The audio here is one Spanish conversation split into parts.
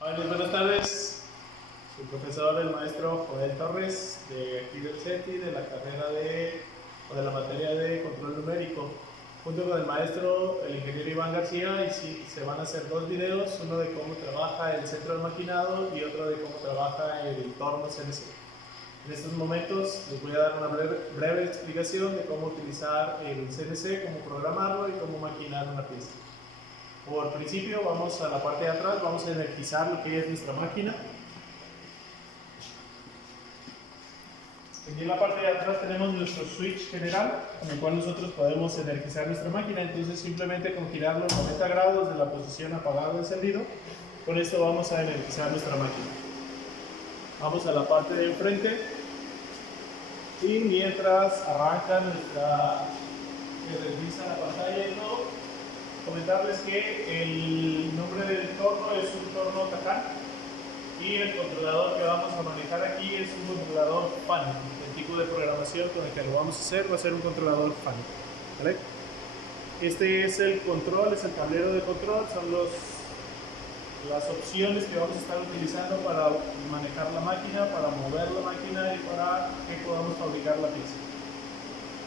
Hola, buenas tardes. Soy profesor, el maestro Joel Torres, de aquí del CETI, de la carrera de la materia de control numérico. Junto con el maestro, el ingeniero Iván García, y sí, se van a hacer dos videos, uno de cómo trabaja el centro de maquinado y otro de cómo trabaja el entorno CNC. En estos momentos les voy a dar una breve explicación de cómo utilizar el CNC, cómo programarlo y cómo maquinar una pieza. Por principio vamos a la parte de atrás, vamos a energizar lo que es nuestra máquina. Aquí en la parte de atrás tenemos nuestro switch general, con el cual nosotros podemos energizar nuestra máquina. Entonces simplemente con girarlo 90 grados de la posición apagado o encendido, con esto vamos a energizar nuestra máquina. Vamos a la parte de enfrente y mientras arranca energiza la pantalla y todo, comentarles que el nombre del torno es un torno Takan y el controlador que vamos a manejar aquí es un controlador FAN. El tipo de programación con el que lo vamos a hacer va a ser un controlador FAN, ¿vale? Este es el control, es el tablero de control, son las opciones que vamos a estar utilizando para manejar la máquina, para mover la máquina y para que podamos fabricar la pieza.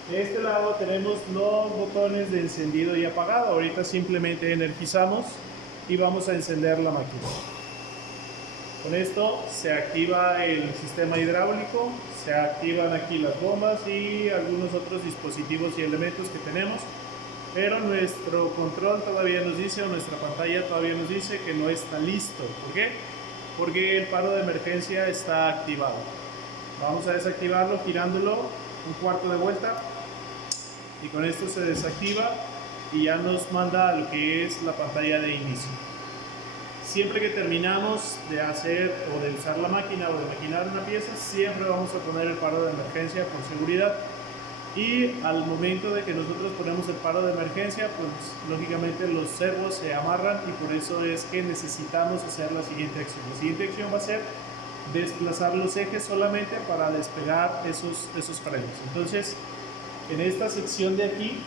De este lado tenemos los botones de encendido y apagado. Ahorita simplemente energizamos y vamos a encender la máquina. Con esto se activa el sistema hidráulico, se activan aquí las bombas y algunos otros dispositivos y elementos que tenemos. Pero nuestro control todavía nos dice, o nuestra pantalla todavía nos dice que no está listo. ¿Por qué? Porque el paro de emergencia está activado. Vamos a desactivarlo girándolo un cuarto de vuelta. Y con esto se desactiva y ya nos manda a lo que es la pantalla de inicio. Siempre que terminamos de hacer o de usar la máquina o de maquinar una pieza, siempre vamos a poner el paro de emergencia por seguridad. Y al momento de que nosotros ponemos el paro de emergencia, pues lógicamente los servos se amarran y por eso es que necesitamos hacer la siguiente acción. La siguiente acción va a ser desplazar los ejes solamente para despegar esos frenos. Entonces, en esta sección de aquí,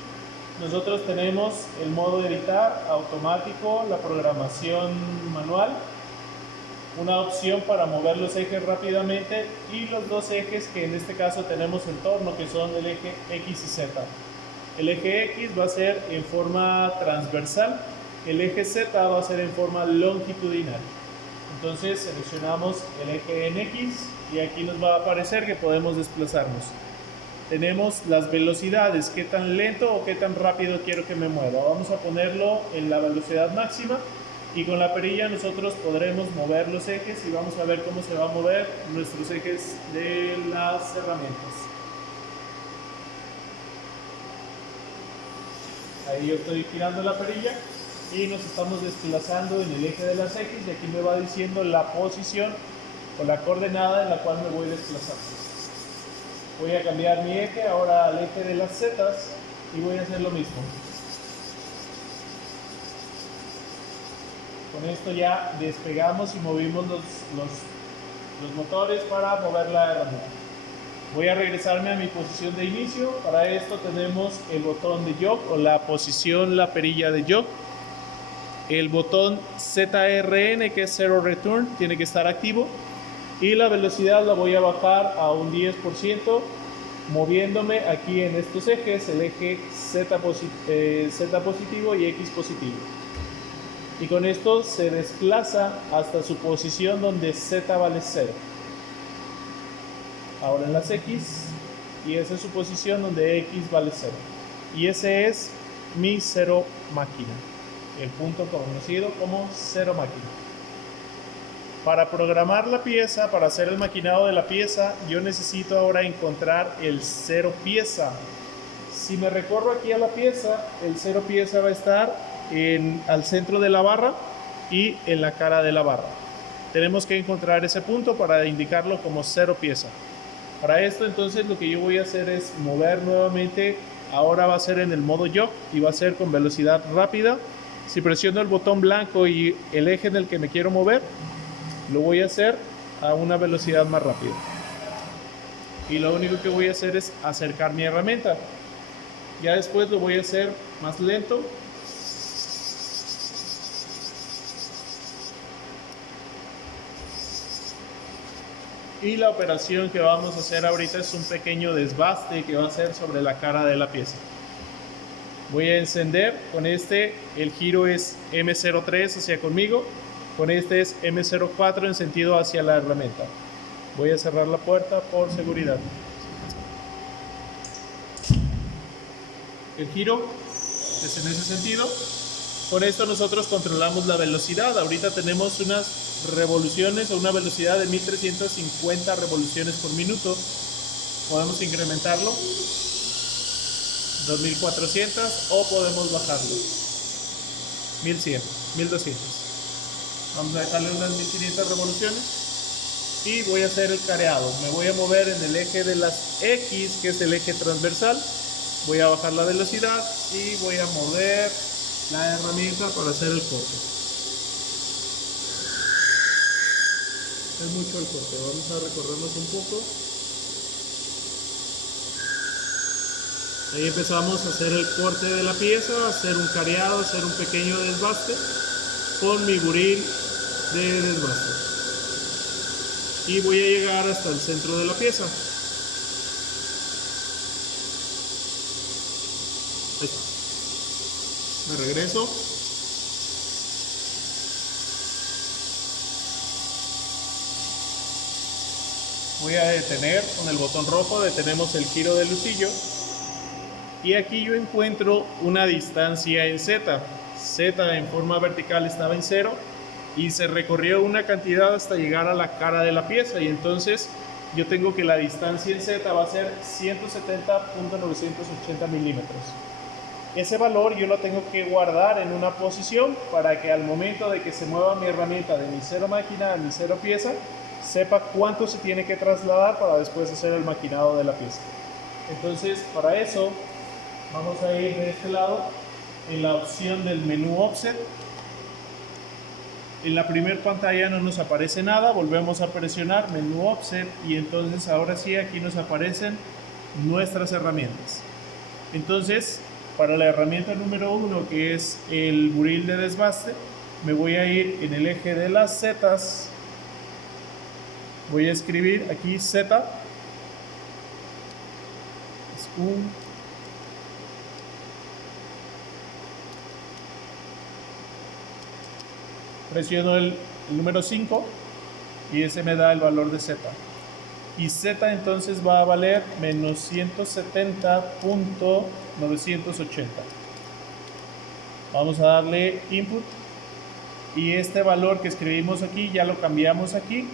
nosotros tenemos el modo editar automático, la programación manual, una opción para mover los ejes rápidamente y los dos ejes que en este caso tenemos en torno, que son el eje X y Z. El eje X va a ser en forma transversal, el eje Z va a ser en forma longitudinal. Entonces seleccionamos el eje en X y aquí nos va a aparecer que podemos desplazarnos. Tenemos las velocidades, qué tan lento o qué tan rápido quiero que me mueva. Vamos a ponerlo en la velocidad máxima y con la perilla nosotros podremos mover los ejes y vamos a ver cómo se va a mover nuestros ejes de las herramientas. Ahí yo estoy girando la perilla y nos estamos desplazando en el eje de las X y aquí me va diciendo la posición o la coordenada en la cual me voy desplazando. Voy a cambiar mi eje ahora al eje de las Z y voy a hacer lo mismo. Con esto ya despegamos y movimos los motores para mover la herramienta. Voy a regresarme a mi posición de inicio. Para esto tenemos el botón de jog o la posición, la perilla de jog. El botón ZRN, que es Zero Return, tiene que estar activo. Y la velocidad la voy a bajar a un 10%, moviéndome aquí en estos ejes, el eje Z positivo y X positivo. Y con esto se desplaza hasta su posición donde Z vale 0. Ahora en las X, y esa es su posición donde X vale 0. Y ese es mi cero máquina, el punto conocido como cero máquina. Para programar la pieza, para hacer el maquinado de la pieza, yo necesito ahora encontrar el cero pieza. Si me recorro aquí a la pieza, el cero pieza va a estar al centro de la barra y en la cara de la barra. Tenemos que encontrar ese punto para indicarlo como cero pieza. Para esto entonces lo que yo voy a hacer es mover nuevamente, ahora va a ser en el modo jog y va a ser con velocidad rápida. Si presiono el botón blanco y el eje en el que me quiero mover, lo voy a hacer a una velocidad más rápida. Y lo único que voy a hacer es acercar mi herramienta. Ya después lo voy a hacer más lento Y la operación que vamos a hacer ahorita es un pequeño desbaste que va a ser sobre la cara de la pieza. Voy a encender con este, el giro es M03 hacia conmigo, con este es M04 en sentido hacia la herramienta. Voy a cerrar la puerta por seguridad. El giro es en ese sentido. Con esto nosotros controlamos la velocidad. Ahorita tenemos unas revoluciones o una velocidad de 1350 revoluciones por minuto. Podemos incrementarlo 2400 o podemos bajarlo 1100, 1200. Vamos a dejarle unas 1500 revoluciones y voy a hacer el careado. Me voy a mover en el eje de las X, que es el eje transversal. Voy a bajar la velocidad y voy a mover la herramienta para hacer el corte. Es mucho el corte, vamos a recorrernos un poco. Ahí empezamos a hacer el corte de la pieza, a hacer un careado, a hacer un pequeño desbaste con mi buril de desbaste. Y voy a llegar hasta el centro de la pieza. Ahí está. Me regreso. Voy a detener con el botón rojo, detenemos el giro del lucillo. Y aquí yo encuentro una distancia en Z. Z en forma vertical estaba en 0 y se recorrió una cantidad hasta llegar a la cara de la pieza. Y entonces yo tengo que la distancia en Z va a ser 170.980 milímetros. Ese valor yo lo tengo que guardar en una posición para que al momento de que se mueva mi herramienta de mi cero máquina a mi cero pieza, sepa cuánto se tiene que trasladar para después hacer el maquinado de la pieza. Entonces, para eso vamos a ir de este lado en la opción del menú Offset. En la primera pantalla no nos aparece nada, volvemos a presionar menú Offset y entonces ahora sí aquí nos aparecen nuestras herramientas. Entonces, para la herramienta número 1, que es el buril de desbaste, me voy a ir en el eje de las zetas. Voy a escribir aquí Z. Es presiono el número 5 y ese me da el valor de Z. Y Z entonces va a valer menos 170.980. Vamos a darle input y este valor que escribimos aquí ya lo cambiamos aquí,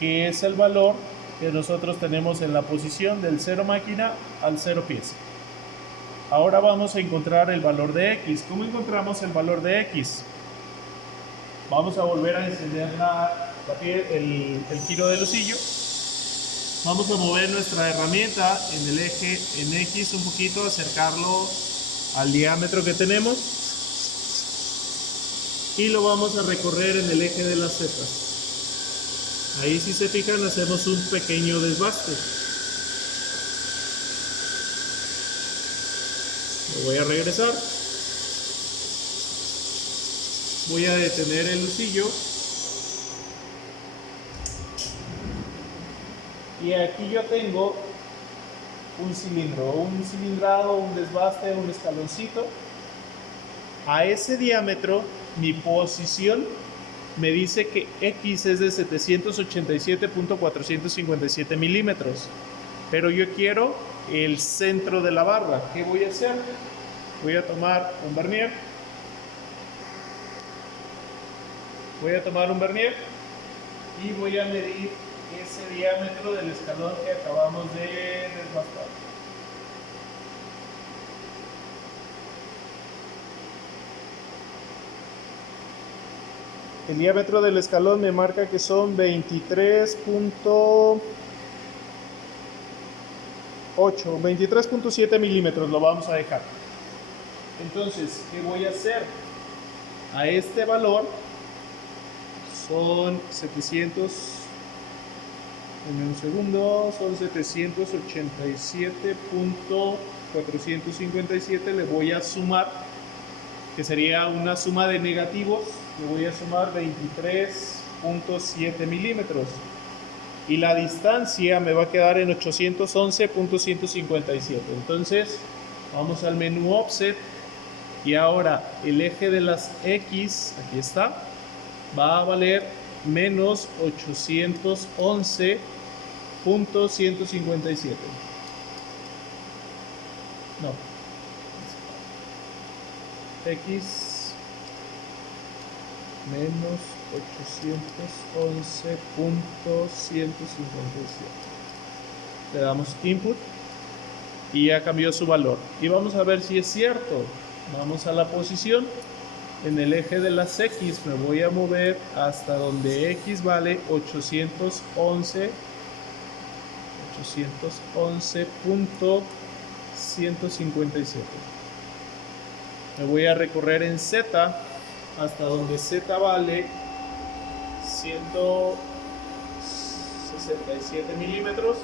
que es el valor que nosotros tenemos en la posición del cero máquina al cero pieza. Ahora vamos a encontrar el valor de X. ¿Cómo encontramos el valor de X? Vamos a volver a encender el giro del lucillo. Vamos a mover nuestra herramienta en el eje en X un poquito, acercarlo al diámetro que tenemos. Y lo vamos a recorrer en el eje de las Z. Ahí, si se fijan, hacemos un pequeño desbaste. Lo voy a regresar. Voy a detener el lucillo. Y aquí yo tengo un cilindro, un cilindrado, un desbaste, un escaloncito. A ese diámetro, mi posición me dice que X es de 787.457 milímetros. Pero yo quiero el centro de la barra. ¿Qué voy a hacer? Voy a tomar un vernier. Y voy a medir ese diámetro del escalón que acabamos de desbastar. El diámetro del escalón me marca que son 23.7 milímetros, lo vamos a dejar. Entonces, ¿qué voy a hacer? A este valor son 787.457, le voy a sumar, que sería una suma de negativos, le voy a sumar 23.7 milímetros. y la distancia me va a quedar en 811.157. Entonces vamos al menú Offset y ahora el eje de las X, aquí está, va a valer menos 811.157. No. X menos 811.157. Le damos input y ya cambió su valor. Y vamos a ver si es cierto. Vamos a la posición. En el eje de las X me voy a mover hasta donde X vale 811.157. Me voy a recorrer en Z hasta donde Z vale 167 milímetros.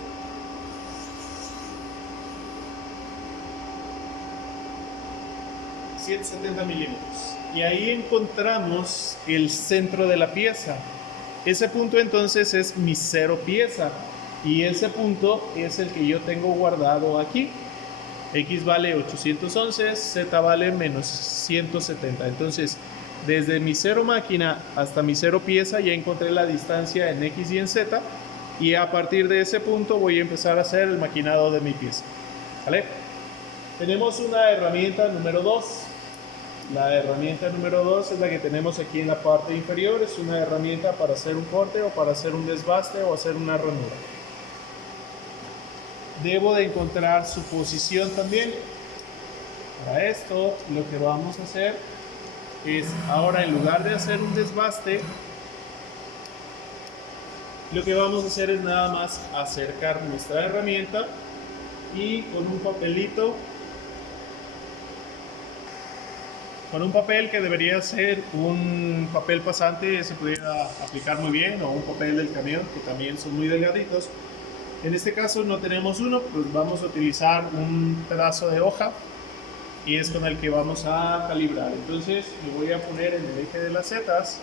$170 milímetros. Y ahí encontramos el centro de la pieza. Ese punto entonces es mi cero pieza. Y ese punto es el que yo tengo guardado aquí. X vale 811, Z vale menos 170. Entonces, desde mi cero máquina hasta mi cero pieza ya encontré la distancia en X y en Z. Y a partir de ese punto voy a empezar a hacer el maquinado de mi pieza. ¿Vale? Tenemos una herramienta número 2. La herramienta número 2 es la que tenemos aquí en la parte inferior. Es una herramienta para hacer un corte o para hacer un desbaste o hacer una ranura. Debo de encontrar su posición también. Para esto lo que vamos a hacer es, ahora en lugar de hacer un desbaste, lo que vamos a hacer es nada más acercar nuestra herramienta y con un papelito, con un papel que debería ser un papel pasante, se pudiera aplicar muy bien, o un papel del camión, que también son muy delgaditos. En este caso no tenemos uno, pues vamos a utilizar un pedazo de hoja y es con el que vamos a calibrar. Entonces me voy a poner en el eje de las zetas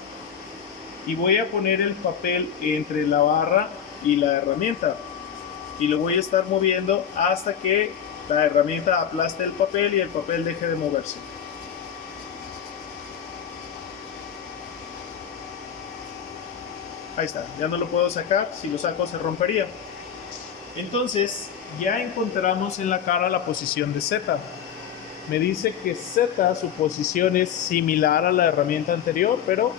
y voy a poner el papel entre la barra y la herramienta y lo voy a estar moviendo hasta que la herramienta aplaste el papel y el papel deje de moverse. Ahí está, ya no lo puedo sacar, si lo saco se rompería. Entonces ya encontramos en la cara la posición de Z. Me dice que Z, su posición es similar a la herramienta anterior, pero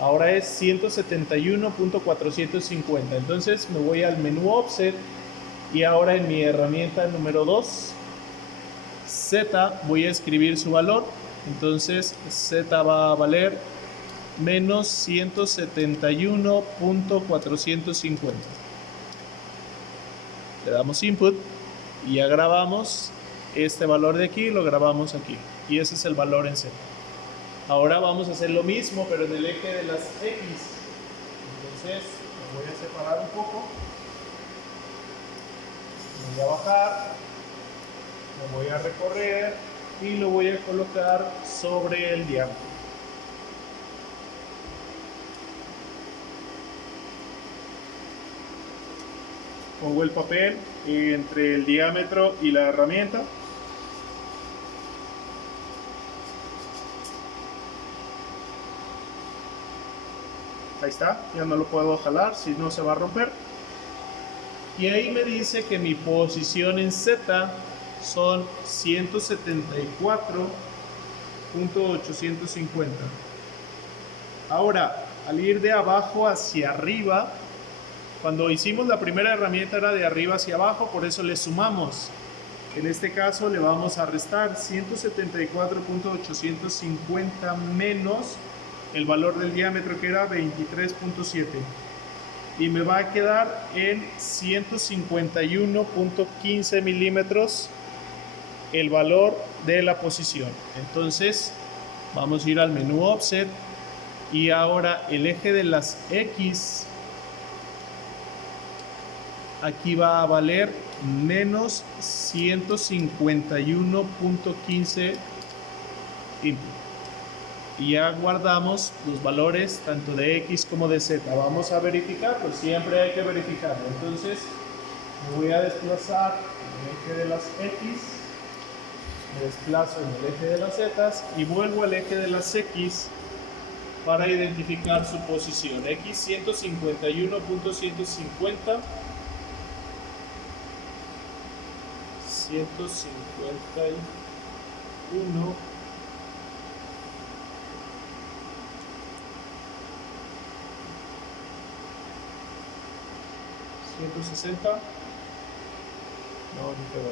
ahora es 171.450. Entonces me voy al menú Offset y ahora en mi herramienta número 2, Z, voy a escribir su valor. Entonces Z va a valer menos 171.450. Le damos input y ya grabamos este valor de aquí, lo grabamos aquí y ese es el valor en Z. Ahora vamos a hacer lo mismo pero en el eje de las X. Entonces me voy a separar un poco, voy a bajar, lo voy a recorrer y lo voy a colocar sobre el diámetro. Pongo el papel entre el diámetro y la herramienta. Ahí está, ya no lo puedo jalar, si no se va a romper. Y ahí me dice que mi posición en Z son 174.850. Ahora, al ir de abajo hacia arriba, cuando hicimos la primera herramienta era de arriba hacia abajo, por eso le sumamos. En este caso le vamos a restar 174.850 menos el valor del diámetro que era 23.7. Y me va a quedar en 151.15 milímetros el valor de la posición. Entonces vamos a ir al menú Offset y ahora el eje de las X aquí va a valer menos 151.15 input. y ya guardamos los valores tanto de X como de Z. Vamos a verificarlo, siempre hay que verificarlo. Entonces me voy a desplazar en el eje de las X, me desplazo en el eje de las Z y vuelvo al eje de las X para identificar su posición. X 151.150, 151, 160, no, ni quedó.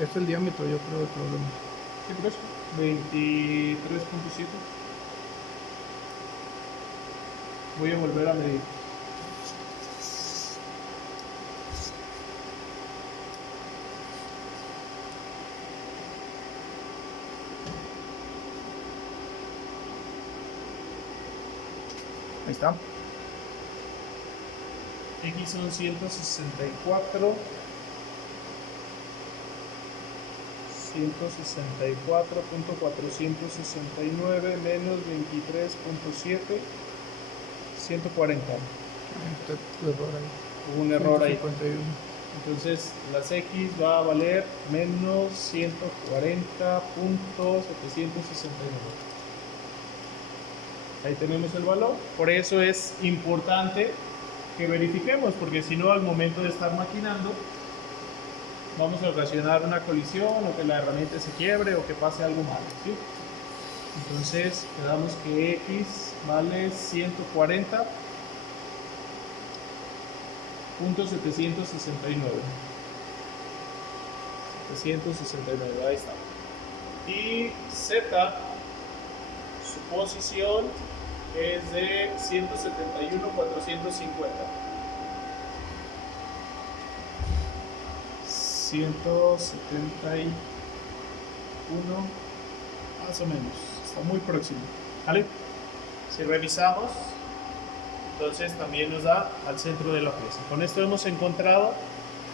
Es el diámetro, yo creo, el problema. ¿Qué precio? 23.7. Voy a volver a medir. Ahí está. X son 164. 164.469 menos 23.7, 140. Hubo un error ahí. 151. Entonces las X va a valer menos 140.769. Ahí tenemos el valor. Por eso es importante que verifiquemos, porque si no, al momento de estar maquinando, vamos a ocasionar una colisión o que la herramienta se quiebre o que pase algo malo, ¿sí? Entonces quedamos que X vale 140.769. 769, ahí está. Y Z, su posición es de 171.450. 171 más o menos, está muy próximo, ¿vale? Si revisamos, entonces también nos da al centro de la pieza. Con esto hemos encontrado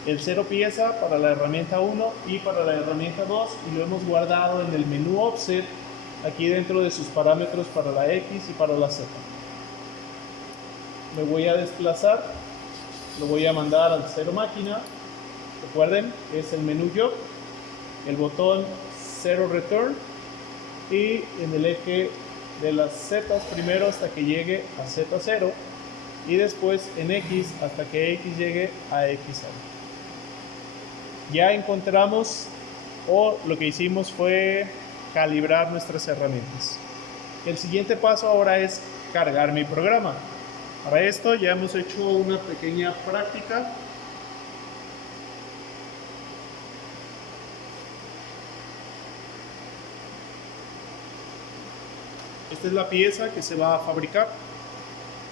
el 0 pieza para la herramienta 1 y para la herramienta 2 y lo hemos guardado en el menú offset aquí dentro de sus parámetros para la X y para la Z. Me voy a desplazar, lo voy a mandar al 0 máquina. Recuerden, es el menú Job, el botón 0 Return y en el eje de las Z primero hasta que llegue a Z0 y después en X hasta que X llegue a X0. Ya encontramos, o lo que hicimos fue calibrar nuestras herramientas. El siguiente paso ahora es cargar mi programa. Para esto ya hemos hecho una pequeña práctica. Esta es la pieza que se va a fabricar.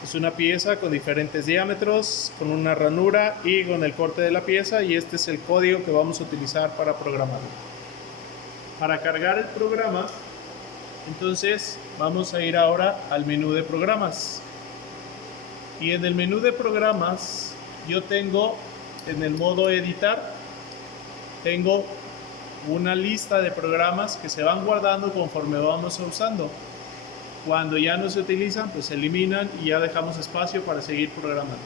Es una pieza con diferentes diámetros, con una ranura y con el corte de la pieza, y este es el código que vamos a utilizar para programarlo. Para cargar el programa, entonces vamos a ir ahora al menú de programas. Y en el menú de programas yo tengo en el modo editar, tengo una lista de programas que se van guardando conforme vamos usando. Cuando ya no se utilizan, pues se eliminan y ya dejamos espacio para seguir programando.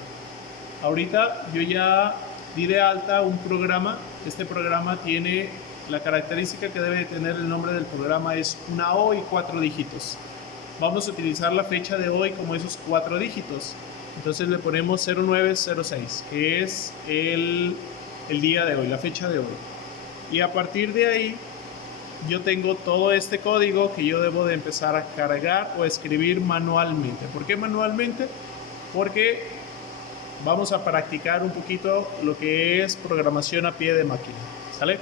Ahorita yo ya di de alta un programa. Este programa tiene la característica que debe tener el nombre del programa, es una O y 4 dígitos. Vamos a utilizar la fecha de hoy como esos 4 dígitos. Entonces le ponemos 0906, que es el día de hoy, la fecha de hoy. Y a partir de ahí yo tengo todo este código que yo debo de empezar a cargar o escribir manualmente. ¿Por qué manualmente? Porque vamos a practicar un poquito lo que es programación a pie de máquina, ¿sale?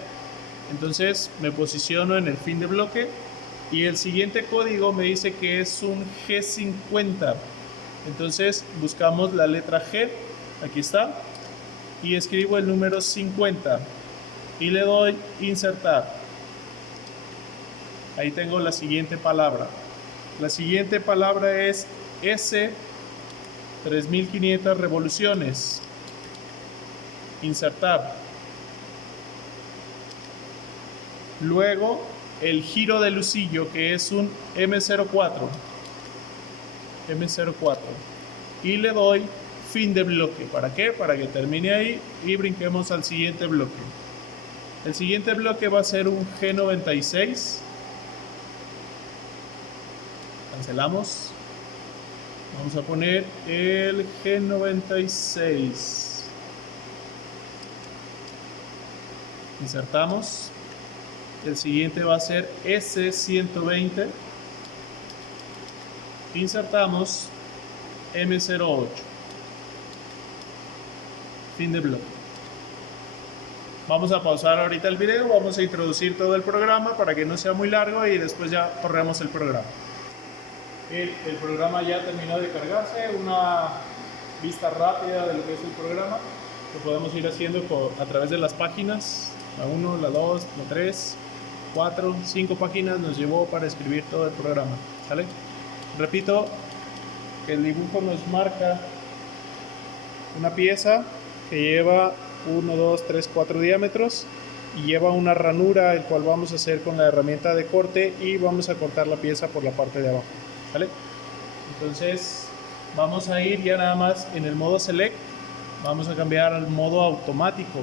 Entonces me posiciono en el fin de bloque y el siguiente código me dice que es un G50. Entonces buscamos la letra G, aquí está, y escribo el número 50 y le doy insertar. Ahí tengo la siguiente palabra. La siguiente palabra es S 3500 revoluciones. Insertar. luego el giro de lucillo, que es un M04, y le doy fin de bloque. ¿Para qué? Para que termine ahí y brinquemos al siguiente bloque. El siguiente bloque va a ser un G96. Cancelamos. Vamos a poner el G96. Insertamos. El siguiente va a ser S120. Insertamos M08. Fin de bloque. Vamos a pausar ahorita el video, vamos a introducir todo el programa para que no sea muy largo y después ya corremos el programa. El programa ya terminó de cargarse, una vista rápida de lo que es el programa. Lo podemos ir haciendo a través de las páginas, la 1, la 2, la 3, 4, 5 páginas nos llevó para escribir todo el programa. ¿Sale? Repito, que el dibujo nos marca una pieza que lleva 1, 2, 3, 4 diámetros y lleva una ranura, el cual vamos a hacer con la herramienta de corte y vamos a cortar la pieza por la parte de abajo. ¿Vale? Entonces vamos a ir ya nada más en el modo select, vamos a cambiar al modo automático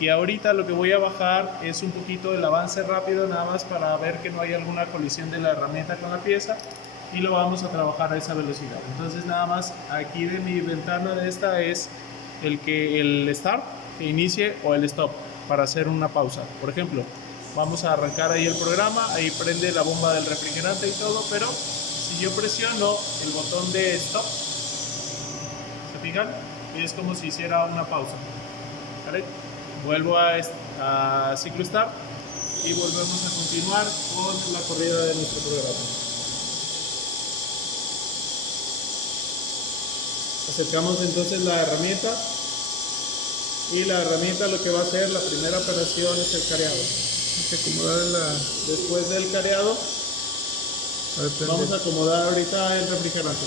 y ahorita lo que voy a bajar es un poquito el avance rápido, nada más para ver que no hay alguna colisión de la herramienta con la pieza y lo vamos a trabajar a esa velocidad. Entonces nada más aquí de mi ventana de esta es el start, que inicie, o el stop para hacer una pausa. Por ejemplo, vamos a arrancar ahí el programa, ahí prende la bomba del refrigerante y todo, pero si yo presiono el botón de stop, ¿se fijan? Es como si hiciera una pausa. ¿Vale? Vuelvo a ciclo start y volvemos a continuar con la corrida de nuestro programa. Acercamos entonces la herramienta y la herramienta lo que va a hacer, la primera operación es el careado. Hay que acomodar Después del careado vamos a acomodar ahorita el refrigerante.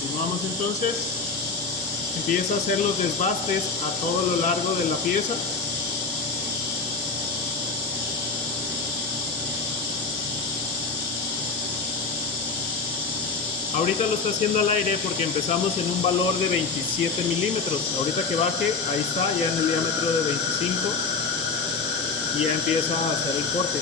Continuamos entonces. Empieza a hacer los desbastes a todo lo largo de la pieza. Ahorita lo está haciendo al aire porque empezamos en un valor de 27 milímetros. Ahorita que baje, ahí está, ya en el diámetro de 25 y ya empieza a hacer el corte.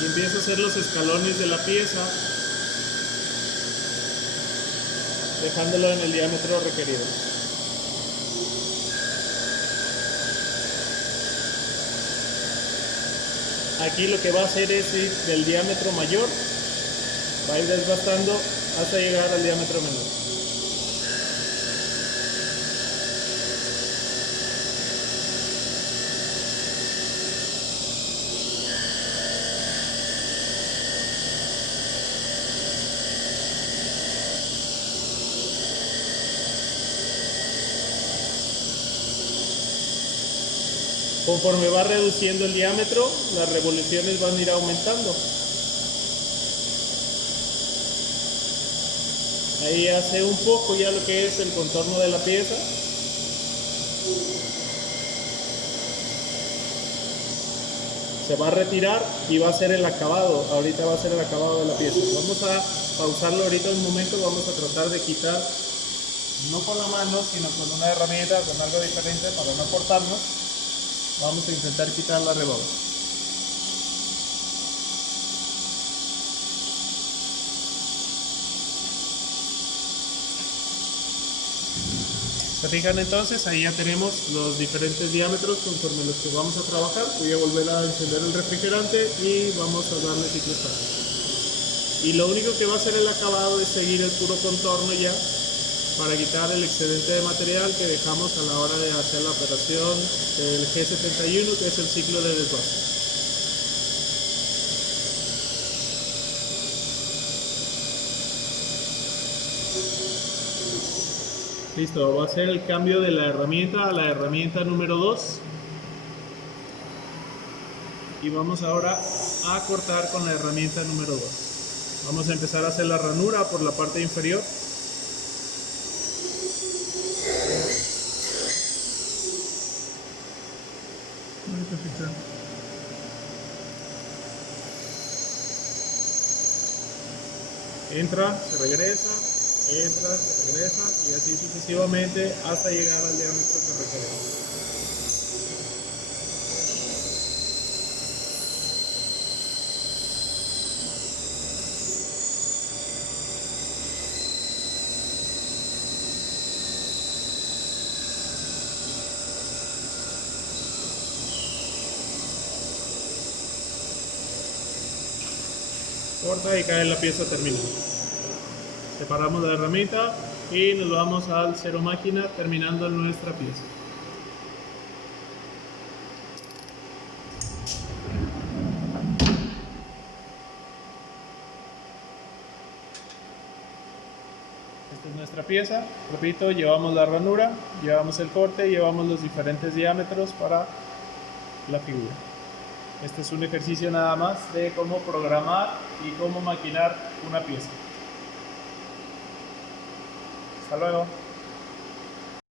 Y empieza a hacer los escalones de la pieza, dejándolo en el diámetro requerido. Aquí lo que va a hacer es ir del diámetro mayor, va a ir desbastando hasta llegar al diámetro menor. Conforme va reduciendo el diámetro, las revoluciones van a ir aumentando. Ahí hace un poco ya lo que es el contorno de la pieza. Se va a retirar y va a ser el acabado. Ahorita va a ser el acabado de la pieza. Vamos a pausarlo ahorita un momento. Vamos a tratar de quitar, no con la mano, sino con una herramienta, con algo diferente para no cortarnos. Vamos a intentar quitar la rebaba. ¿Se fijan entonces? Ahí ya tenemos los diferentes diámetros conforme los que vamos a trabajar. Voy a volver a encender el refrigerante y vamos a darle ciclo start. Y lo único que va a hacer el acabado es seguir el puro contorno ya, para quitar el excedente de material que dejamos a la hora de hacer la operación del G71, que es el ciclo de desbaste. Listo, va a ser el cambio de la herramienta a la herramienta número 2. Y vamos ahora a cortar con la herramienta número 2. Vamos a empezar a hacer la ranura por la parte inferior. Ahorita sí está. Entra, se regresa, entra, se regresa y así sucesivamente hasta llegar al diámetro que requeremos. Corta y cae la pieza terminada. Separamos la herramienta y nos vamos al cero máquina terminando nuestra pieza. Esta es nuestra pieza. Repito, llevamos la ranura, llevamos el corte, llevamos los diferentes diámetros para la figura. Este es un ejercicio nada más de cómo programar y cómo maquinar una pieza. Hasta luego.